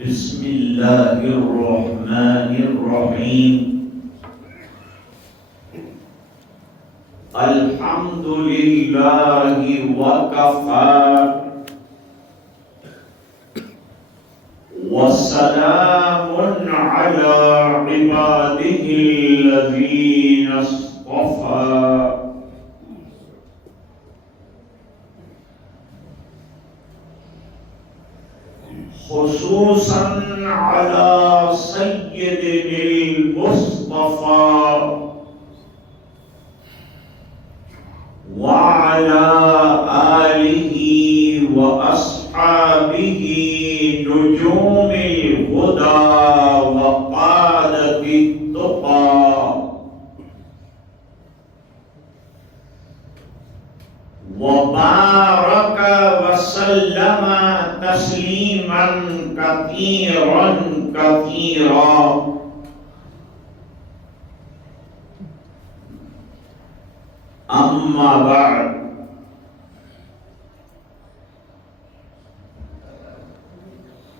بسم اللہ الرحمن الرحیم الحمد للہ وکفی والسلام علی عباده الذین اصطفى خصوصا على سيدنا المصطفى وعلى آله وأصحابه نجوم الهدى وقادة التقى وبارك وسلم تسليما كثيرا كثيرا. أما بعد،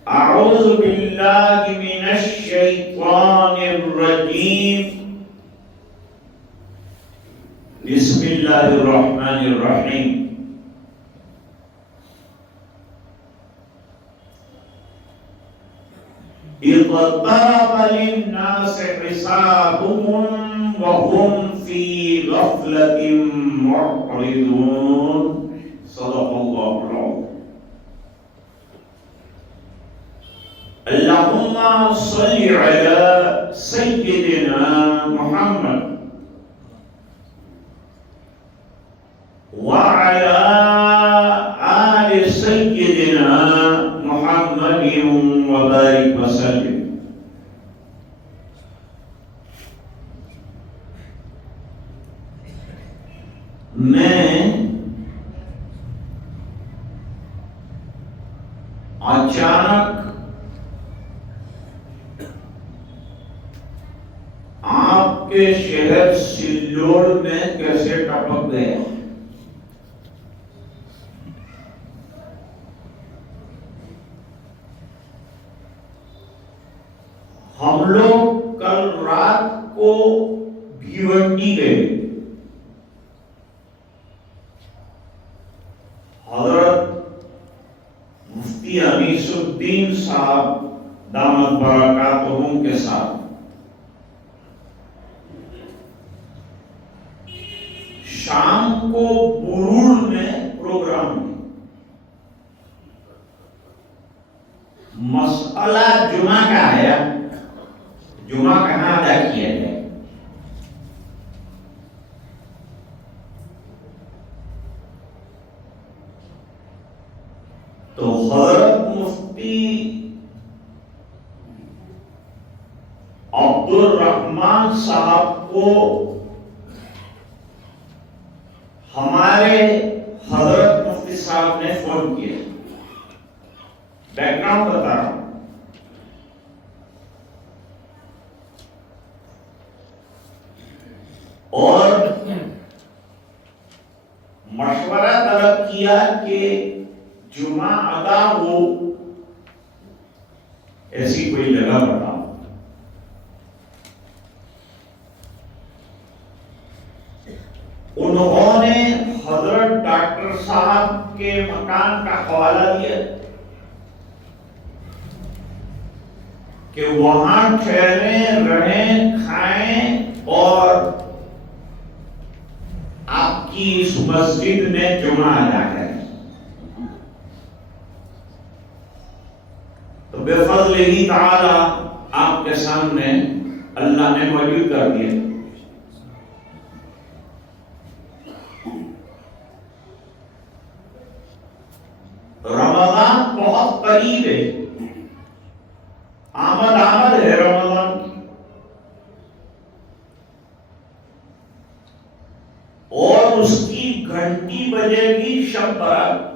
أعوذ بالله من الشيطان الرجيم. بسم الله الرحمن الرحيم. اقترب للناس حسابهم وهم في غفلة معرضون. صدق الله العظيم. اللهم صل على سيدنا محمد وعلى آل سيدنا محمد وبارك وسلم. میں اچانک آپ کے شہر سلوڑ میں کیسے ٹپک گئے؟ ہم لوگ کل رات کو بھیونڈی گئے. حضرت مفتی انیس الدین صاحب دامت برکاتہم کے ساتھ شام کو برور میں پروگرام میں مسئلہ جمعہ کا آیا. جمعہ کہاں ادا کیا جائے؟ تو حضرت مفتی عبد الرحمن صاحب کو ہمارے حضرت مفتی صاحب نے فون کیا. بیک گراؤنڈ بتا رہا ہوں. اور مشورہ طلب کیا کہ جمعہ ادا ہو ایسی کوئی جگہ بتاؤ. انہوں نے حضرت ڈاکٹر صاحب کے مکان کا حوالہ دیا کہ وہاں ٹھہریں، رہیں، کھائیں اور آپ کی اس مسجد میں جمعہ ادا کریں. تو بے فضل ہی تعالی آپ کے سامنے اللہ نے موجود کر دیا. رمضان بہت قریب ہے، آمد ہے رمضان کی، اور اس کی گھنٹی بجے گی شب برات.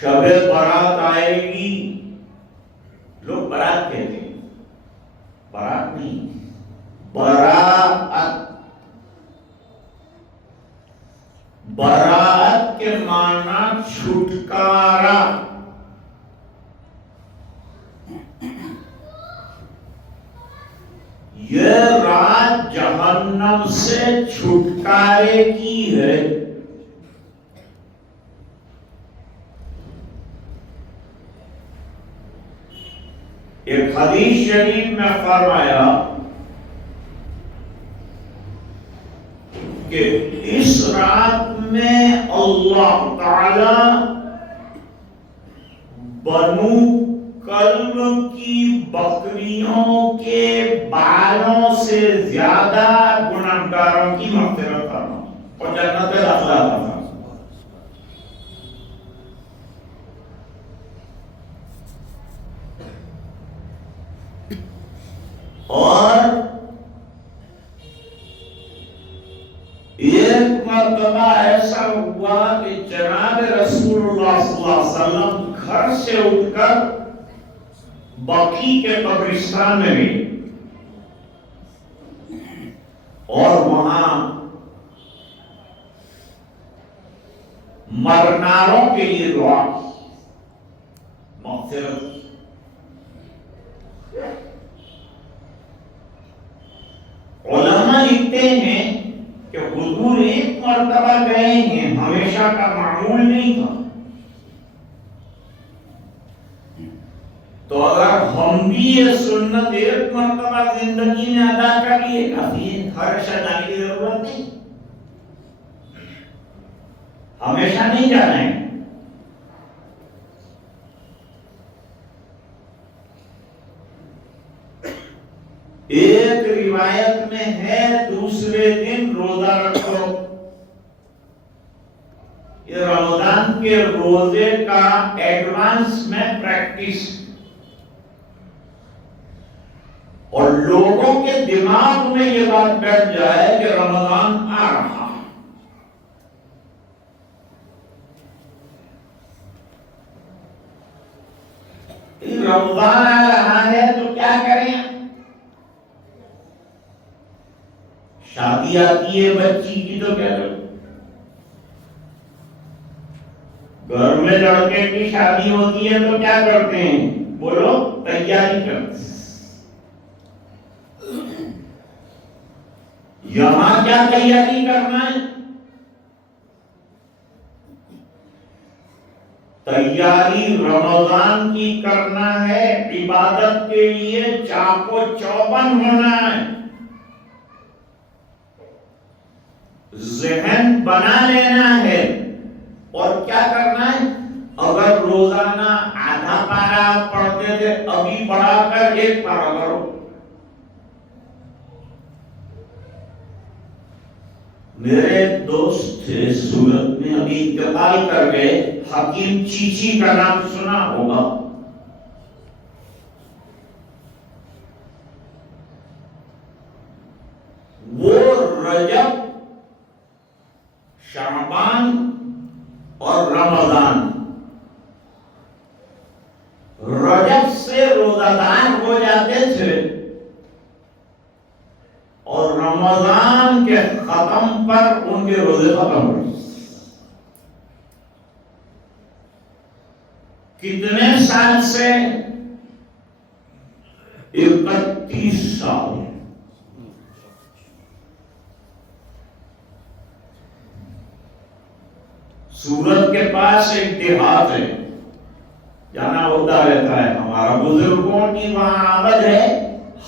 شب برات آئے گی. لوگ برات کہتے ہیں، برات نہیں، براءت. براءت کے معنی چھٹکارا. یہ رات جہنم سے چھٹکارے کی ہے. ایک حدیث شریف میں فرمایا کہ اس رات میں اللہ تعالی بنو کلب کی بکریوں کے بالوں سے زیادہ گنہگاروں کی مغفرت کرنا اور جنت میں داخلہ کرنا. اور ایک مرتبہ ایسا ہوا کہ جناب رسول اللہ صلی اللہ علیہ وسلم گھر سے اٹھ کر بقیع کے قبرستان میں گئے اور وہاں مرناروں کے لیے دعا مغفرت. علماء لکھتے ہیں کہ حضور ایک مرتبہ گئے ہیں، ہمیشہ کا معمول نہیں تھا. تو اگر ہم بھی یہ سنت ایک مرتبہ زندگی میں ادا کر لیے کافی ہے، ہمیشہ جانے کی ضرورت نہیں، ہمیشہ نہیں جانا ہے. ایک روایت میں ہے دوسرے دن روزہ رکھو. یہ رمضان کے روزے کا ایڈوانس میں پریکٹس اور لوگوں کے دماغ میں یہ بات بیٹھ جائے کہ رمضان آ رہا. رمضان آ رہا ہے تو کیا کریں؟ شادی آتی ہے بچی کی تو کیا کریں؟ گھر میں لڑکے کی شادی ہوتی ہے تو کیا کرتے ہیں؟ بولو، تیاری کرتے ہیں. یہاں کیا تیاری کرنا ہے؟ تیاری رمضان کی کرنا ہے، عبادت کے لیے چاق و چوبند ہونا ہے، ذہن بنا لینا ہے. اور کیا کرنا ہے؟ اگر روزانہ آدھا پارا پڑھتے تھے ابھی بڑھا کر 1 پارا کرو. میرے دوست تھے سورت میں، ابھی انتقال کر گئے، حکیم چیچی کا نام سنا ہوگا. وہ رجب، شعبان اور رمضان، رجب سے روزہ دار ہو جاتے تھے اور رمضان کے ختم پر ان کے روزے ختم ہوئے. کتنے سال سے؟ 31 سال. سورت کے پاس ایک دیہات ہے، جانا ہوتا رہتا ہے ہمارا، بزرگوں کی وہاں آمد ہے.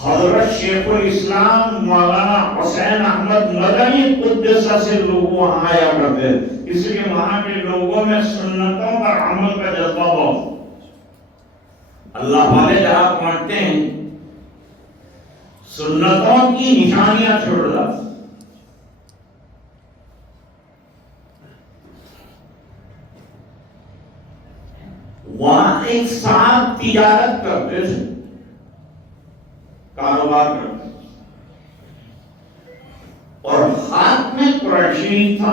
حضرت شیخ الاسلام مولانا حسین احمد مدنی قدس سے لوگ وہاں آیا کرتے، اس لیے وہاں کے لوگوں میں سنتوں پر عمل کا جذبہ بہت. اللہ والے جہاں پہنچتے ہیں سنتوں کی نشانیاں چھوڑ جاتے. وہاں ایک صاحب تجارت کرتے تھے، کاروبار کرتے اور ہاتھ میں قرآن شریف تھا.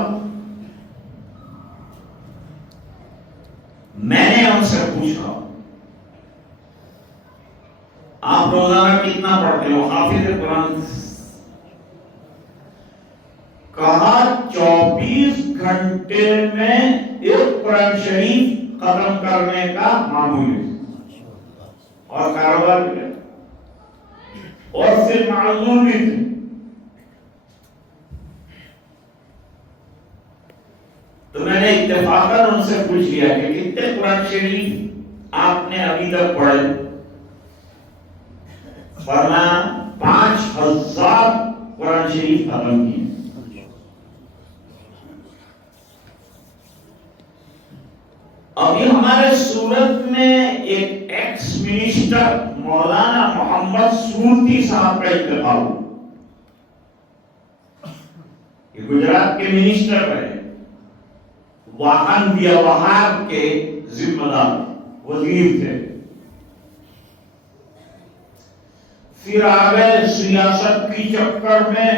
میں نے ان سے پوچھا آپ روزانہ کتنا پڑھتے ہو؟ حافظ قرآن. کہا 24 گھنٹے میں ایک قرآن شریف ختم کرنے کا معمول ہے اور کاروبار بھی ہے اور پھر معلوم بھی تھے. تو میں نے اتفاقاً ان سے پوچھ لیا کہ کتنے قرآن شریف آپ نے ابھی تک پڑھے؟ فرمایا 5000 قرآن شریف ختم کیے. ابھی ہمارے صورت میں ایک ایکس منسٹر مولانا محمد سورتی صاحب کا انتخاب ہوا. یہ گجرات کے منسٹر رہے, واہن ویوہار کے ذمہ دار وزیر تھے. پھر آگے سیاست کی چکر میں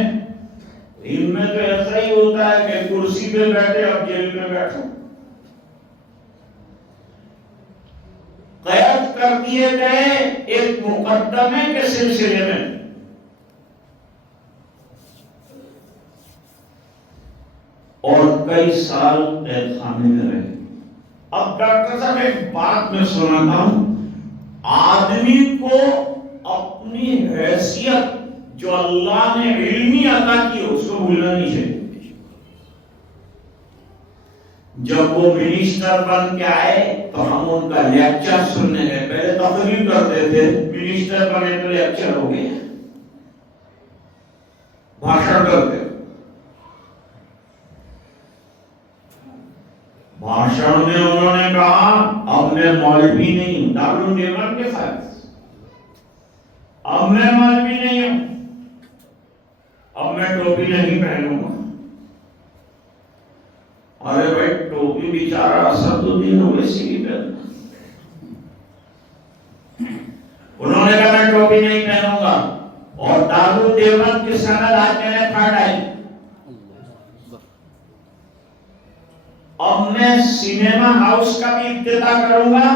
ان میں تو ایسا ہی ہوتا ہے کہ کرسی پہ بیٹھے اب جیل میں بیٹھو. قید کر دیے گئے ایک مقدمے کے سلسلے میں. اور کئی سال قید خانے میں رہے. اب ڈاکٹر صاحب ایک بات میں سناتا ہوں, آدمی کو اپنی حیثیت جو اللہ نے علمی عطا کی اس کو بھولنا نہیں چاہیے. جب وہ منسٹر بن کے آئے تو ہم ان کا لیکچر سننے گئے. پہلے تقریر کرتے تھے, منسٹر بنے تو لیکچر ہو گئے, بھاشن کرتے. بھاشن میں انہوں نے کہا اب میں مولوی نہیں ہوں, دارالعلوم کے ساتھ اب میں مولوی نہیں ہوں, اب میں ٹوپی نہیں پہنوں گا. ارے بھائی ٹوپی بیچارہ اسدالدین اویسی کی پہننا. انہوں نے کہا میں ٹوپی نہیں پہنوں گا اور دارالعلوم کی سند آج میں نے پھاڑ آئی. اب میں سینما ہاؤس کا بھی افتتاح کروں گا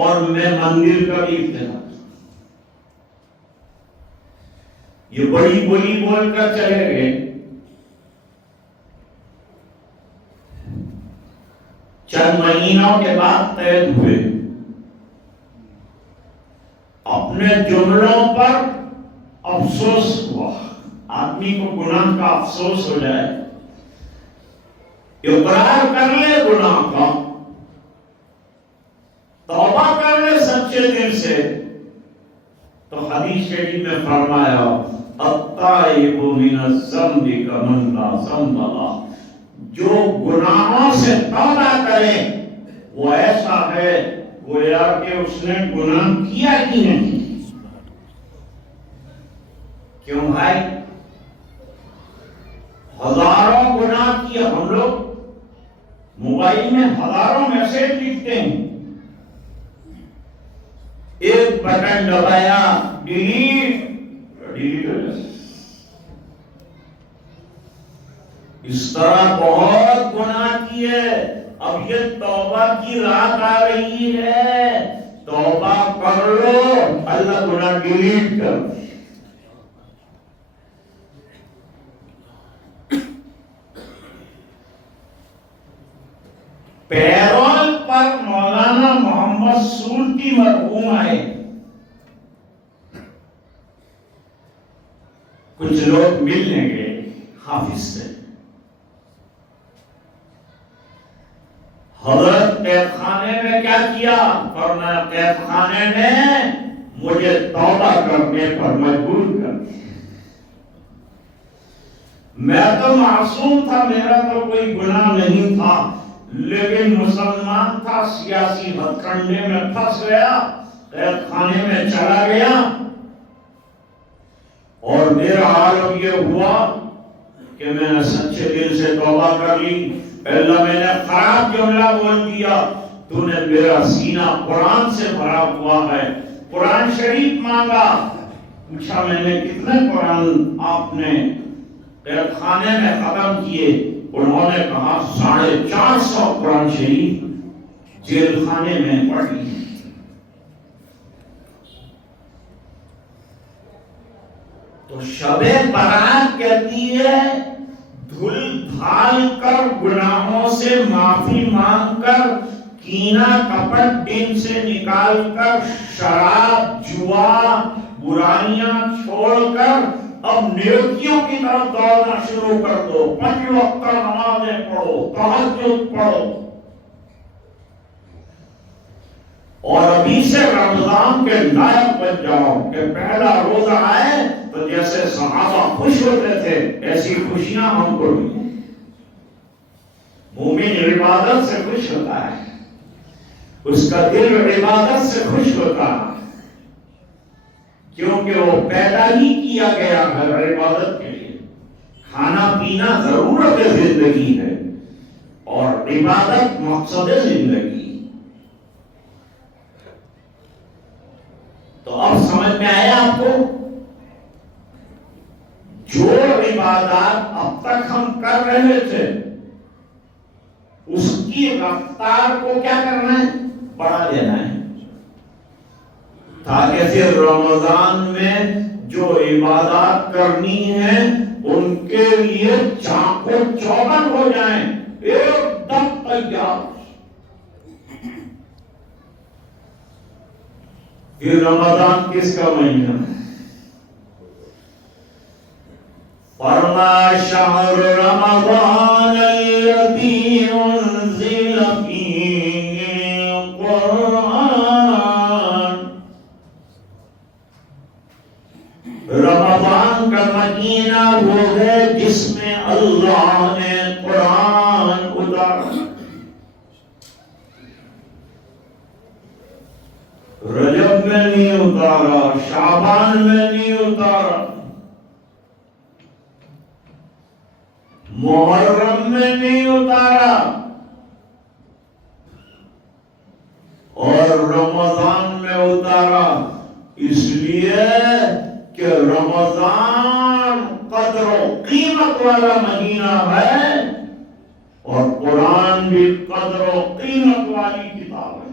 اور میں مندر کا بھی افتتاح. یہ بڑی بولی بول کر چلے گئے. چند مہینوں کے بعد قید ہوئے. اپنے جملوں پر افسوس ہوا. آدمی کو گناہ کا افسوس ہو جائے, اقرار کر لے گناہ کا, توبہ کر لے سچے دل سے, تو حدیث شریف میں فرمایا التائب من الذنب کمن لا ذنب لہ, جو گناہوں سے توبہ کرے وہ ایسا ہے گویا کہ اس نے گناہ کیا ہی نہیں. کیوں بھائی؟ ہزاروں گناہ کیے ہم لوگ, موبائل میں ہزاروں میسج لکھتے ہیں, ایک بٹن دبایا ڈیلیٹ ہو جائے. اس طرح بہت گناہ کیے. اب یہ توبہ کی رات آ رہی ہے, توبہ کر لو, اللہ گناہ ڈیلیٹ کر. پیرول پر مولانا محمد سورتی مرحوم آئے. کچھ لوگ ملنے گئے حافظ سے. حضرت قید خانے میں کیا کیا؟ فرمایا قید خانے میں مجھے توبہ کرنے پر مجبور کر. میں تو معصوم تھا, میرا تو کوئی گناہ نہیں تھا, لیکن مسلمان تھا, سیاسی ہتھ کنڈے میں پھنس گیا, قید خانے میں چلا گیا. اور میرا حال یہ ہوا کہ میں نے سچے دل سے توبہ کر لی. اللہ میں نے خراب جملہ بول دیا, تو نے میرا سینہ قرآن سے بھرا ہوا ہے. قرآن شریف مانگا, پوچھا میں نے کتنے قرآن آپ نے قید خانے میں ختم کیے؟ انہوں نے کہا 450 قرآن شریف جیل خانے میں پڑھی. تو شب برات کہتی ہے دھل دھال کر گناہوں سے معافی مانگ کر، کینہ کپٹ دل سے نکال کر، شراب جوا برائیاں چھوڑ کر اب نیکیوں کی طرف دوڑنا شروع کر دو. 5 وقت نمازیں پڑھو، تہجد پڑھو، اور ابھی سے رمضان کے لائق بن جاؤ کہ پہلا روزہ آئے تو جیسے صحابہ خوش ہوتے تھے ایسی خوشیاں ہم کو ملیں. مومن عبادت سے خوش ہوتا ہے، اس کا دل عبادت سے خوش ہوتا ہے، کیونکہ وہ پیدا ہی کیا گیا ہے عبادت کے لیے. کھانا پینا ضرورت زندگی ہے اور عبادت مقصد زندگی. تو اب سمجھ میں آیا آپ کو؟ جو عبادات اب تک ہم کر رہے تھے اس کی رفتار کو کیا کرنا ہے؟ بڑھا دینا ہے، تاکہ پھر رمضان میں جو عبادات کرنی ہے ان کے لیے چاق و چوبند ہو جائیں، ایک دم تیار. یہ رمضان کس کا مہینہ ہے؟ فرما شہر رمضان الذی انزل فیہ القرآن. رمضان کا مہینہ وہ ہے جس میں اللہ نے قرآن اتارا. رجب میں نہیں اتارا، شعبان میں نہیں اتارا، محرم میں نہیں اتارا، اور رمضان میں اتارا. اس لیے کہ رمضان قدر و قیمت والا مہینہ ہے اور قرآن بھی قدر و قیمت والی کتاب ہے.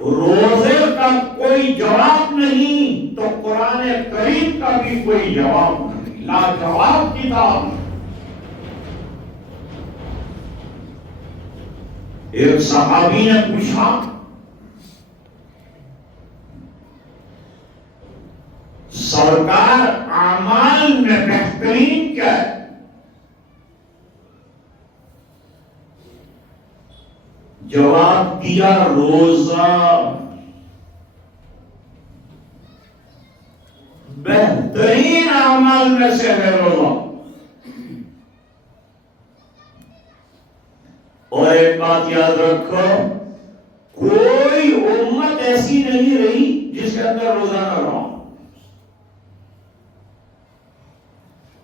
روزے کا کوئی جواب نہیں تو قرآن کریم کا بھی کوئی جواب نہیں، لاجواب کتاب. ایک صحابی نے پوچھا سرکار اعمال میں بہترین کیا ہے؟ جواب دیا روزہ. بہترین اعمال میں سے ہے روزہ. اور ایک بات یاد رکھو، کوئی امت ایسی نہیں رہی جس کے اندر روزہ نہ رہا.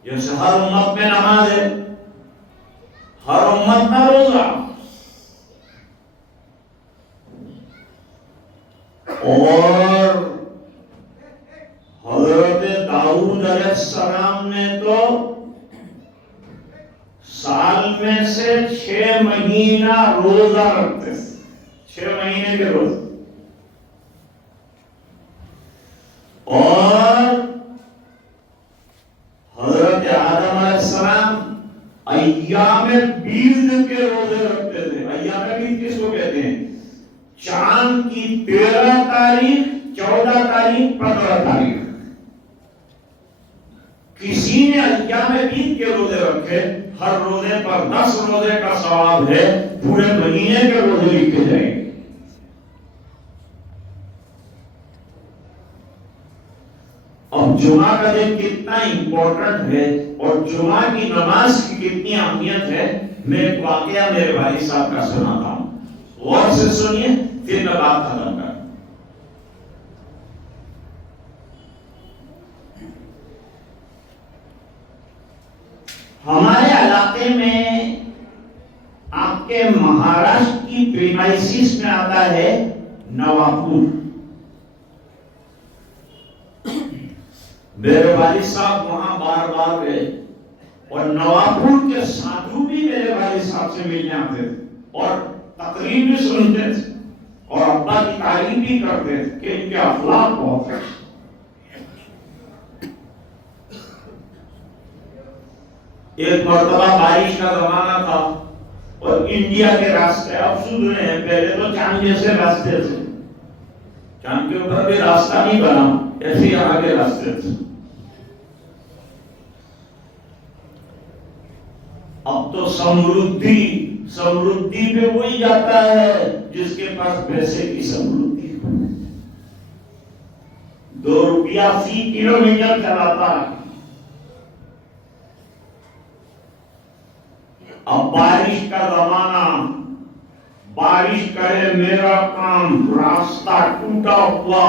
جیسے ہر امت میں نماز ہے، ہر امت میں روزہ. اور حضرت داؤد علیہ السلام نے تو سال میں سے 6 مہینہ روزہ رکھتے، 6 مہینے کے روزے. اور حضرت آدم علیہ السلام ایام بیض کے روزے رکھتے تھے. ایام بیض کس کو کہتے ہیں؟ چاند کی 13 تاریخ، 14 تاریخ، 15 تاریخ. کسی نے ایام بیض کے روزے رکھے، ہر روزے پر 10 روزے کا ثواب ہے، پورے مہینے کے روزے لکھے جائیں گے. اب جمعہ کا دن کتنا امپورٹنٹ ہے اور جمعہ کی نماز کی کتنی اہمیت ہے، میں ایک واقعہ میرے بھائی صاحب کا سناتا ہوں، غور سے سنیے پھر میں بات ختم کر. ہمارے علاقے میں آپ کے مہاراشٹر کی پریمائسس میں آتا ہے نواپور. میرے والد صاحب وہاں بار بار گئے اور نواپور کے سادھو بھی میرے والد صاحب سے ملنے آتے تھے اور تقریر بھی سنتے تھے اور ابا کی تعریف بھی کرتے تھے کہ ان کے اخلاق بہت ہیں. ایک مرتبہ بارش کا زمانہ تھا اور انڈیا کے راستے اب سن رہے ہیں، پہلے تو چاند جیسے راستے تھے، چاند کے اوپر بھی راستہ نہیں بنا، ایسے ہی آگے راستے تھے. اب تو سمردھی پہ وہی جاتا ہے جس کے پاس پیسے کی سمردھی ہو. 2 روپیہ فی کلومیٹر چلاتا ہے. اب بارش کا زمانہ، بارش کرے میرا کام، راستہ ٹوٹا ہوا.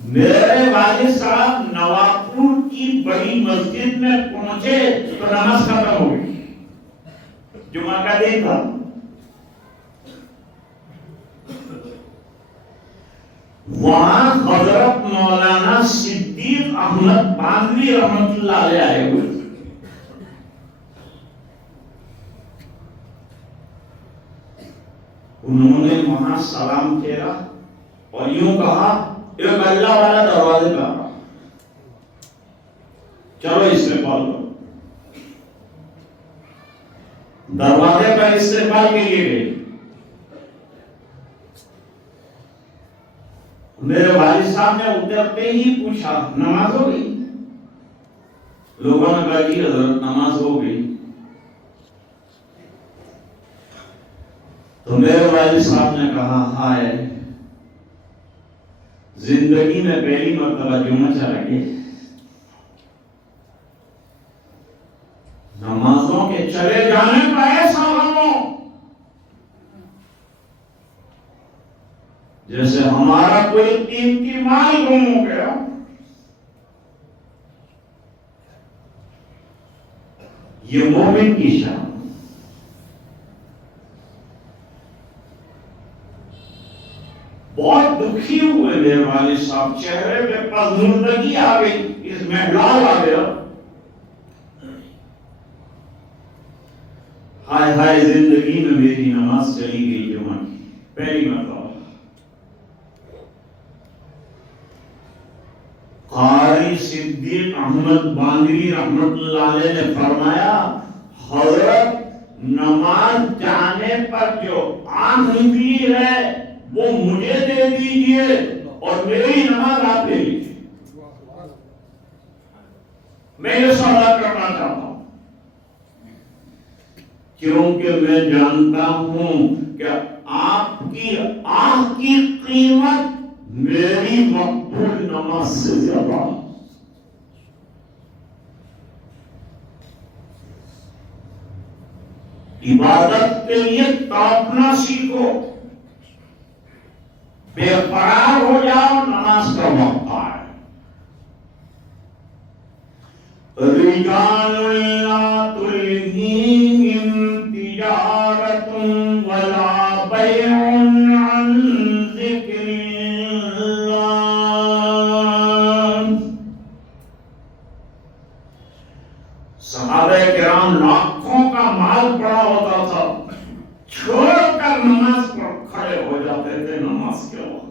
میرے والد صاحب نوابپور کی بڑی مسجد میں پہنچے تو نماز ختم ہو گئی، جمعہ کا دن تھا. وہاں حضرت مولانا صدیق احمد باندری رحمت اللہ علیہ آئے ہوئے. انہوں نے وہاں سلام پھیرا اور یوں کہا، ایک اللہ والا دروازے پہ آ، چلو استقبال کرو. دروازے پر استقبال کے لیے گئے. میرے والد صاحب نے اترتے ہی پوچھا، نماز ہو گئی؟ لوگوں نے کہا جی حضرت نماز ہو گئی. تو میرے والد صاحب نے کہا، ہائے، زندگی میں پہلی مرتبہ جمعہ چلا گیا. نمازوں کے چلے جانے کا ایسا غم ہو جیسے ہمارا کوئی قیمتی مال گم ہو گیا. یہ مومن کی شان. بہت دکھی ہوئے میرے والد صاحب، چہرے پہ پذیرندگی آ گئی، اس میں لال آ گیا. ہائے ہائے، زندگی میں میری نماز چلی گئی جمعہ کی پہلی مرتبہ. قاری صدیق احمد باندری رحمت اللہ علیہ نے فرمایا، حضرت نماز جانے پر جو آنکھ نکلی ہے وہ مجھے دے دیجئے اور میری نماز آپ لے لیجئے. میں یہ سوال کرنا چاہتا ہوں کیونکہ میں جانتا ہوں کہ آپ کی آنکھ کی قیمت میری مقبول نماز سے زیادہ. عبادت کے لیے تڑپنا سیکھو. بے قرار ہو جاؤ، نماز کا وقت آئے. رجال لا تلہیہم تجارت ولا بیع عن ذکر اللہ. صحابہ کرام لاکھوں کا مال پڑا ہوتا تھا، چھوڑ کر نماز پر کھڑے ہو جاتے تھے نماز کے وقت.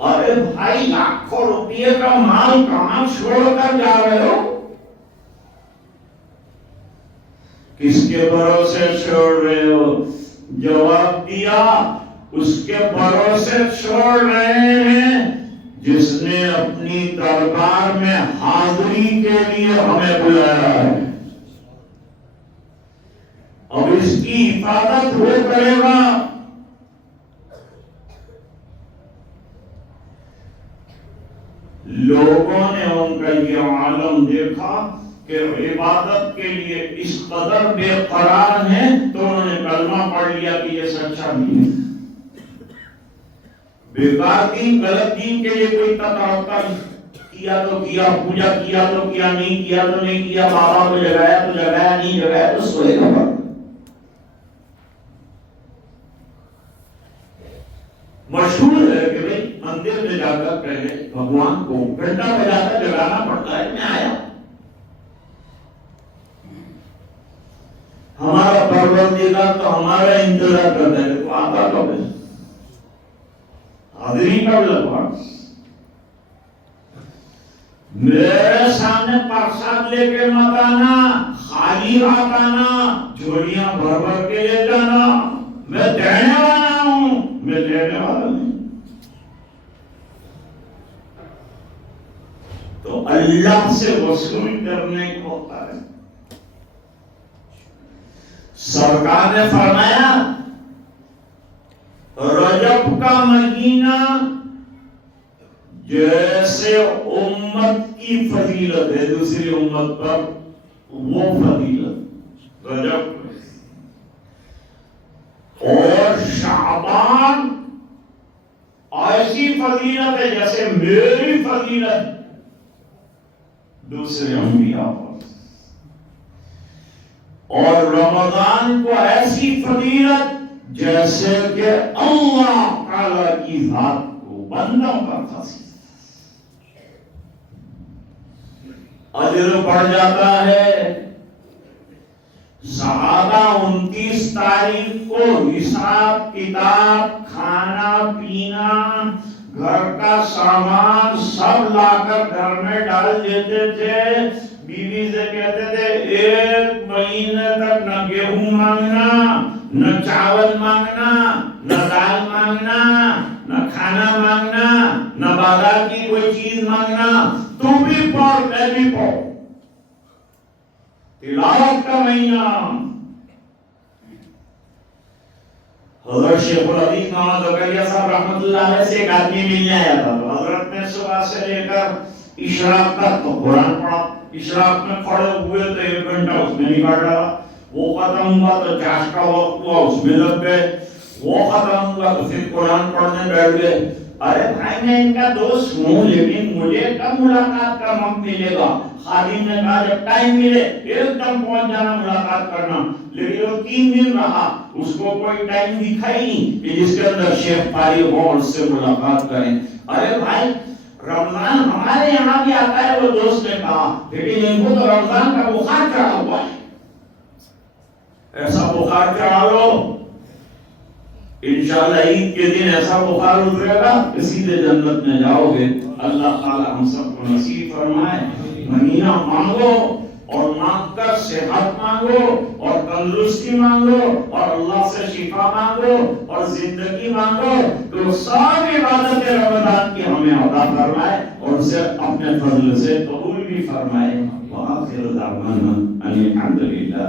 ارے بھائی، لاکھوں روپیے کا مال کہاں چھوڑ کر جا رہے ہو؟ کس کے بھروسے چھوڑ رہے ہو؟ جواب دیا، اس کے بھروسے چھوڑ رہے ہیں جس نے اپنی دربار میں حاضری کے لیے ہمیں بلایا ہے. اب اس کی حفاظت وہ کرے گا. لوگوں نے ان کا یہ عالم دیکھا کہ عبادت کے لیے اس قدر بے قرار ہیں تو انہوں نے کلمہ پڑھ لیا کہ یہ سچا دین ہے. بیکار دین، غلط دین کے لیے کوئی تطابق کیا تو کیا، پوجا کیا تو کیا، نہیں کیا تو نہیں کیا، بابا کو جگایا تو جگایا، نہیں جگایا تو سوئے گا. مشہور ہے کہ بھئی مندر میں جا کر پہلے بھگوان کو گھنٹا بجا کر جگانا پڑتا ہے. میں آیا، ہمارا پروردگار تو ہمارا انتظار کرتا ہے، تو آتا کب ہے؟ حاضری کا لفظ میرے سامنے پرساد لے کے مت آنا، خالی ہاتھ آنا، جھولیاں بھر بھر کے لے جانا، میں دینے والا ہوں، میں لینے والا نہیں۔ تو اللہ سے وصول کرنے کو ہوتا ہے۔ سرکار نے فرمایا رجب کا مہینہ جیسے امت کی فضیلت ہے دوسری امت پر، وہ فضیلت رجب، اور شعبان ایسی فضیلت ہے جیسے میری فضیلت دوسرے انبیاء پر، اور رمضان کو ایسی فضیلت جیسے کہ اللہ تعالی کی ذات کو بندوں پر خاص اجر بڑھ جاتا ہے۔ صحابہ 29 تاریخ کو حساب کتاب، کھانا پینا، گھر کا سامان سب لا کر گھر میں ڈال دیتے تھے۔ بیوی سے کہتے تھے 1 مہینے تک نہ گیہوں مانگنا، نہ چاول مانگنا، نہ دال مانگنا، نہ کھانا مانگنا، نہ بازار کی کوئی چیز مانگنا، تم بھی پڑھ میں بھی پڑھ، تلاوت کا مہینہ۔ حضرت شیخ الحدیث محمد زکریا صاحب رحمۃ اللہ علیہ سے ایک آدمی ملنے آیا تھا، تو حضرت نے صبح سے لے کر اشراق تک تو قرآن پڑھا، اشراق میں کھڑے ہوئے تو 1 گھنٹہ اس میں نکال ڈالا، وہ ختم ہوا تو چاش کا وقت ہوا اس میں لگ گئے، وہ ختم ہوا تو پھر قرآن پڑھنے بیٹھ گئے۔ ارے بھائی میں ان کا دوست ہوں لیکن مجھے کب ملاقات کا موقع ملے گا؟ خادم نے کہا جب ٹائم ملے ایک دم پہنچ جانا ملاقات کرنا، لیکن وہ 3 دن رہا، اس کو کوئی ٹائم دکھا ہی نہیں کہ جس کے اندر شیخ فارغ ہو اور اس سے ملاقات کریں۔ ارے بھائی رمضان ہمارے یہاں بھی آتا ہے، وہ دوست نے کہا، لیکن ان کو تو رمضان کا بخار چڑھا ہوا ہے، ایسا بخار چڑھا لو انشاءاللہ عید کے دن ایسا بخار اترے گا کہ سیدھے جنت میں جاؤ گے۔ اللہ تعالی ہم سب کو نصیب فرمائے۔ مہینہ مانگو اور مانگ کر صحت مانگو اور تندرستی مانگو اور اللہ سے شفا مانگو اور زندگی مانگو، تو ساری عبادتیں رمضان کی ہمیں عطا فرمائے اور اسے اپنے فضل سے قبول بھی فرمائے۔ وآخر دعوانا ان الحمد للہ۔